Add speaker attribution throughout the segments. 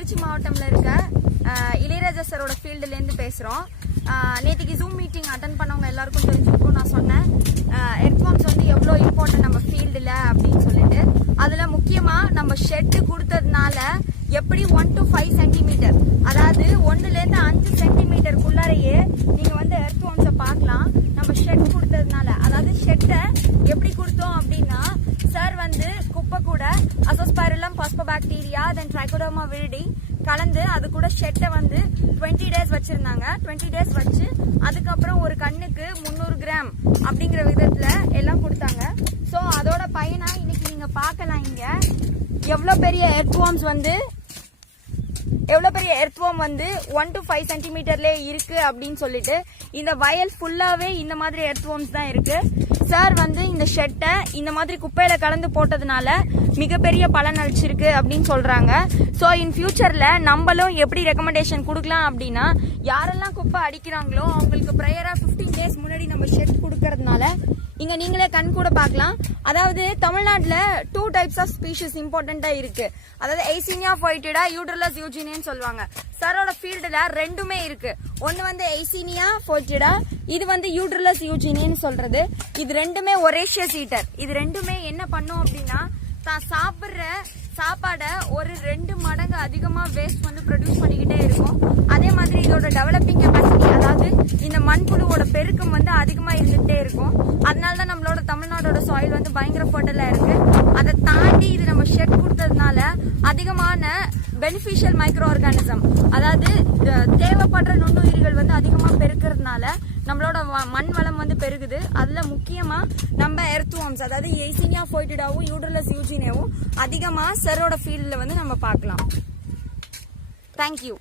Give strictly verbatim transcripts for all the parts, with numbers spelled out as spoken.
Speaker 1: திருச்சி மாவட்டம்ல இருக்க இளையராஜா சரோட ஃபீல்டுலேருந்து பேசுகிறோம். நேற்றுக்கு ஜூம் மீட்டிங் அட்டன் பண்ணவங்க எல்லாருக்கும் தெரிஞ்சிருக்கும். நான் சொன்னேன் எர்த்வார்ம்ஸ் வந்து எவ்வளோ இம்பார்ட்டன்ட் நம்ம ஃபீல்டில் அப்படின்னு சொல்லிட்டு. அதில் முக்கியமாக நம்ம ஷெட்டு கொடுத்ததுனால எப்படி ஒன் டு ஃபைவ் சென்டிமீட்டர் அதாவது ஒன்னுலேருந்து அஞ்சு சென்டிமீட்டருக்குள்ளாரையே நீங்கள் வந்து எர்த்வார்ம்ஸை பார்க்கலாம். நம்ம ஷெட் கொடுத்ததுனால அதாவது ஷெட்டை எப்படி கொடுத்தோம் அப்படின்னா சார் வந்து குப்பை கூட azospirillum phosphobacteria then trichoderma viride கலந்து அது கூட ஷெட்டை வந்து டுவெண்ட்டி டேஸ் வச்சிருந்தாங்க. டுவெண்ட்டி டேஸ் வச்சு அதுக்கப்புறம் ஒரு கண்ணுக்கு முந்நூறு கிராம் அப்படிங்கிற விதத்துல எல்லாம் கொடுத்தாங்க. ஸோ அதோட பயனா இன்னைக்கு நீங்க பார்க்கலாம் இங்க எவ்வளோ பெரிய எர்த்வார்ம்ஸ் வந்து எவ்வளோ பெரிய எர்த்வார்ம் வந்து ஒன் டு ஃபைவ் சென்டிமீட்டர்லேயே இருக்கு அப்படின்னு சொல்லிட்டு இந்த வயல் ஃபுல்லாவே இந்த மாதிரி எர்த்வார்ம்ஸ் தான் இருக்கு. சார் வந்து இந்த ஷெட்டை இந்த மாதிரி குப்பையில கலந்து போட்டதுனால மிகப்பெரிய பலன் அளிச்சிருக்கு அப்படின்னு சொல்றாங்க. ஸோ இன் ஃபியூச்சர்ல நம்மளும் எப்படி ரெக்கமெண்டேஷன் கொடுக்கலாம் அப்படின்னா யாரெல்லாம் குப்பை அடிக்கிறாங்களோ அவங்களுக்கு ப்ரையரா பிப்டீன் டேஸ் முன்னாடி நம்ம ஷெட் கொடுக்கறதுனால இங்க நீங்களே கண் கூட பார்க்கலாம். அதாவது தமிழ்நாட்டுல டூ டைப்ஸ் ஆஃப் ஸ்பீஷிஸ் இம்பார்ட்டண்டா இருக்கு. அதாவது எய்சீனியா ஃபோய்டிடா யூட்ரலஸ் யூஜினின்னு சொல்லுவாங்க. சாரோட ஃபீல்டுல ரெண்டுமே இருக்கு. ஒன்னு வந்து எய்சீனியா ஃபோய்டிடா, இது வந்து யூட்ரலஸ் யூஜினின்னு சொல்றது. இது ரெண்டுமே ஒரேஷியஸ் ஈட்டர். இது ரெண்டுமே என்ன பண்ணும் அப்படின்னா தான் சாப்பிட்ற சாப்பாடை ஒரு ரெண்டு மடங்கு அதிகமா வேஸ்ட் வந்து ப்ரொடியூஸ் பண்ணிக்கிட்டே இருக்கும். அதே மாதிரி இதோட டெவலப்பிங் கெப்பாசிட்டி அதாவது இந்த மண்புழுவோட பெருக்கம் வந்து அதிகமா இருந்துகிட்டே இருக்கும். அதனாலதான் நம்மளோட தமிழ்நாடோட சாயில் வந்து பயங்கர ஃபர்டைலா இருக்கு. அதை தாண்டி இது நம்ம ஷெட் கொடுத்ததுனால அதிகமான பெனிஃபிஷியல் மைக்ரோ ஆர்கானிசம் அதாவது தேவைப்படுற நுண்ணுயிரிகள் வந்து அதிகமா பெருக்கிறதுனால நம்மளோட மண் வளம் வந்து பெருகுது. அதுல முக்கியமா நம்ம எர்த்வார்ம்ஸ் அதாவது எய்சீனியா ஃபோய்டிடாவும் யூட்ரலஸ் யூஜினியாவும் அதிகமா சரோட ஃபீல்ட்ல வந்து நம்ம பார்க்கலாம். Thank you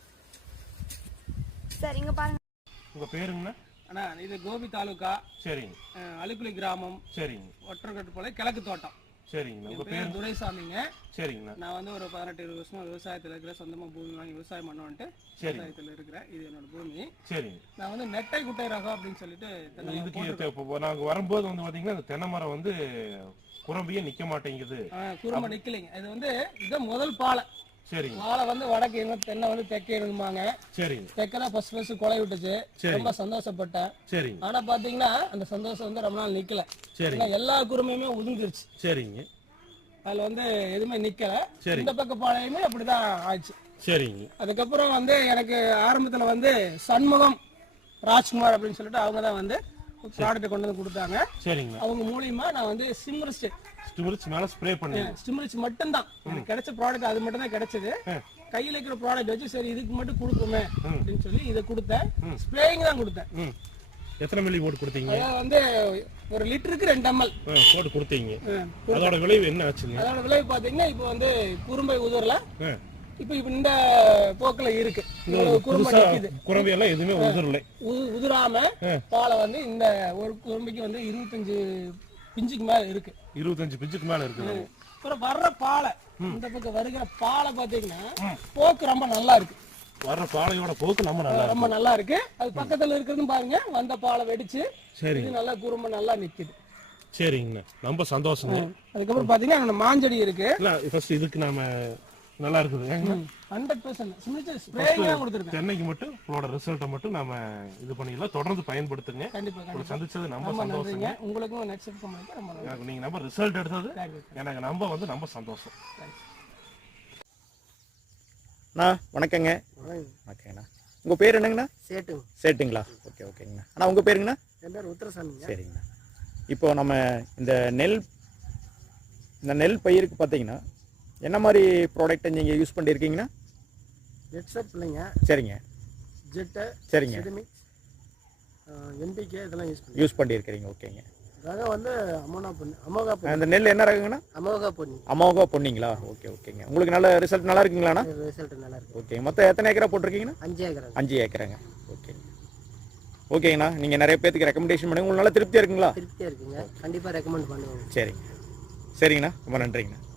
Speaker 1: sir. இங்க பாருங்க.
Speaker 2: உங்க பேருங்கண்ணா?
Speaker 3: அண்ணா இது கோபி தாலுகா.
Speaker 2: சரிங்க.
Speaker 3: அழுக்குழி கிராமம்.
Speaker 2: சரிங்க.
Speaker 3: ஒற்றக்கட்டுப்பாளையம் கிழக்கு தோட்டம்.
Speaker 2: சரிங்க. உங்க பேர்?
Speaker 3: துரைசாமிங்க.
Speaker 2: சரிங்கண்ணா.
Speaker 3: நான் வந்து ஒரு பதினெட்டு இருபது வருஷமா விவசாயத்துல இருக்கிற சொந்தமா பூமி வாங்கி விவசாயம் பண்ணுவேன்ட்டு விவசாயத்துல இருக்கிறேன். இது என்னோட பூமி. சரிங்க. நான் வந்து நெட்டை குட்டை ரகம் அப்படின்னு சொல்லிட்டு
Speaker 2: இதுக்கு நாங்க வரும்போது வந்து பாத்தீங்கன்னா இந்த தென்னை மரம் வந்து குரம்பியே நிக்க மாட்டேங்குது.
Speaker 3: குறும்ப நிக்கலைங்க. இது வந்து இதான் முதல் பாலை.
Speaker 2: சரிங்க.
Speaker 3: பாலை வந்து வடக்கு தென்னை வந்து தெற்கே இருந்துமாங்க.
Speaker 2: சரிங்க.
Speaker 3: தெற்கெல்லாம் ஃபர்ஸ்ட் ஃபர்ஸ்ட் கொலை விட்டுச்சு. ரொம்ப சந்தோஷப்பட்டேன்.
Speaker 2: சரிங்க.
Speaker 3: ஆனா பாத்தீங்கன்னா அந்த சந்தோஷம் வந்து ரொம்ப நாள் நிக்கல. சரிங்க. எல்லா குறுமையுமே உதிர்ந்துருச்சு.
Speaker 2: சரிங்க.
Speaker 3: அதுல வந்து எதுவுமே நிக்கல. இந்த பக்க பாளையமே அப்படிதான் ஆச்சு.
Speaker 2: சரிங்க.
Speaker 3: அதுக்கப்புறம் வந்து எனக்கு ஆரம்பத்துல வந்து சண்முகம் ராஜ்குமார் அப்படின்னு சொல்லிட்டு அவங்க தான் வந்து ப்ராடக்ட் கொண்டு வந்து கொடுத்தாங்க.
Speaker 2: சரிங்க.
Speaker 3: அவங்க மூலியமா நான் வந்து சிம்ரிச்
Speaker 2: ஸ்டிமுரிச் மேல ஸ்ப்ரே பண்ணேன்.
Speaker 3: ஸ்டிமுரிச் மட்டும் தான் எனக்கு கிடைச்ச ப்ராடக்ட். அது மட்டும் தான் கிடைச்சது. கையில இருக்கிற ப்ராடக்ட் வச்சு சரி இதுக்கு மட்டும் கொடுப்போமே அப்படின்னு சொல்லி இதை கொடுத்தேன். ஸ்ப்ரேயிங் தான் கொடுத்தேன்.
Speaker 2: எத்தனை மில்லி போட்டு கொடுத்தீங்க?
Speaker 3: அதாவது வந்து ஒரு லிட்டருக்கு ரெண்டு எம்எல்
Speaker 2: போட்டு கொடுத்தீங்க. அதோட விளைவு என்ன ஆச்சுங்க?
Speaker 3: அதோட விளைவு பாத்தீங்கன்னா இப்போ வந்து குறும்பை உதிரல. இப்ப இப்ப இந்த போக்குல இருக்கு.
Speaker 2: குறும்பை எல்லாம் எதுவுமே உதிரல.
Speaker 3: உதிராம பாலை வந்து இந்த ஒரு குறும்பைக்கு வந்து இருபத்தஞ்சு பிஞ்சுக்கு மேல இருக்கு.
Speaker 2: இருபத்தஞ்சு பிஞ்சுக்கு மேல இருக்கு.
Speaker 3: அப்புறம் வர்ற பாலை இந்த பக்கம் வருகிற பாலை பாத்தீங்கன்னா போக்கு ரொம்ப நல்லா இருக்கு.
Speaker 2: வர்ற பாலையோட போக்கு நம்ம நல்லா
Speaker 3: ரொம்ப நல்லா இருக்கு. அது பக்கத்துல இருக்கிறதும் பாருங்க வந்த பாலை வெடிச்சு இது நல்லா குறும்ப நல்லா நிக்குது.
Speaker 2: சரிங்கண்ணா, ரொம்ப சந்தோஷம்.
Speaker 3: அதுக்கப்புறம் பாத்தீங்கன்னா மாஞ்செடி இருக்கு.
Speaker 2: ஃபர்ஸ்ட் இதுக்கு நாம நல்லா இருக்குது.
Speaker 3: ஹண்ட்ரட் பர்சன்ட் ஸ்ப்ரேயிங் தான் கொடுத்துருக்கேன்.
Speaker 2: தென்னைக்கு மட்டும் உங்களோட ரிசல்ட்டை மட்டும் நாம இது பண்ணிடலாம். தொடர்ந்து பயன்படுத்துங்க.
Speaker 3: கண்டிப்பா
Speaker 2: சந்திச்சது நம்ம சந்தோஷம்.
Speaker 3: உங்களுக்கும் நெக்ஸ்ட் கமெண்ட்
Speaker 2: நீங்க நம்ம ரிசல்ட் எடுத்தது எனக்கு நம்ம வந்து ரொம்ப சந்தோஷம்.
Speaker 4: அண்ணா வணக்கங்க. வணக்கங்கண்ணா. உங்க பேர் என்னங்கண்ணா?
Speaker 3: சேட்டு.
Speaker 4: சேட்டுங்களா? ஓகே ஓகேங்கண்ணா. அண்ணா உங்க பேருங்கண்ணா?
Speaker 3: என் பேர் உத்தரசாமி.
Speaker 4: சரிங்கண்ணா. இப்போ நம்ம இந்த நெல் இந்த நெல் பயிருக்கு பார்த்தீங்கன்னா என்ன மாதிரி ப்ராடக்ட்டை நீங்கள் யூஸ் பண்ணியிருக்கீங்கண்ணா?
Speaker 3: எக்ஸப்ட் இல்லைங்க.
Speaker 4: சரிங்க.
Speaker 3: ஜெட்டு.
Speaker 4: சரிங்க.
Speaker 3: என்பிகே இதெல்லாம் யூஸ் பண்ணி
Speaker 4: யூஸ் பண்ணியிருக்கிறீங்க. ஓகேங்க.
Speaker 3: ரகம் வந்து அமோனா பொன்னி அமோகா பொன்னி.
Speaker 4: அந்த நெல் என்ன ரகங்கண்ணா?
Speaker 3: அமோகா பொன்னி.
Speaker 4: அமோகா பொன்னிங்களா? ஓகே ஓகேங்க. உங்களுக்கு நல்ல ரிசல்ட் நல்லா இருக்குங்களாண்ணா?
Speaker 3: ரிசல்ட் நல்லா இருக்கு.
Speaker 4: ஓகே. மொத்தம் எத்தனை ஏக்கரா போட்டிருக்கீங்கண்ணா?
Speaker 3: அஞ்சு ஏக்கரா.
Speaker 4: அஞ்சு ஏக்கராங்க. ஓகேங்க. ஓகேங்கண்ணா. நீங்கள் நிறைய பேருக்கு ரெக்கமெண்டேஷன் பண்ணுங்க. உங்களுக்கு நல்லா திருப்தியாக இருக்குங்களா?
Speaker 3: திருப்தியாக இருக்குங்க. கண்டிப்பாக ரெக்கமெண்ட் பண்ணுவோம்.
Speaker 4: சரிங்க. சரிங்கண்ணா, ரொம்ப நன்றிங்கண்ணா.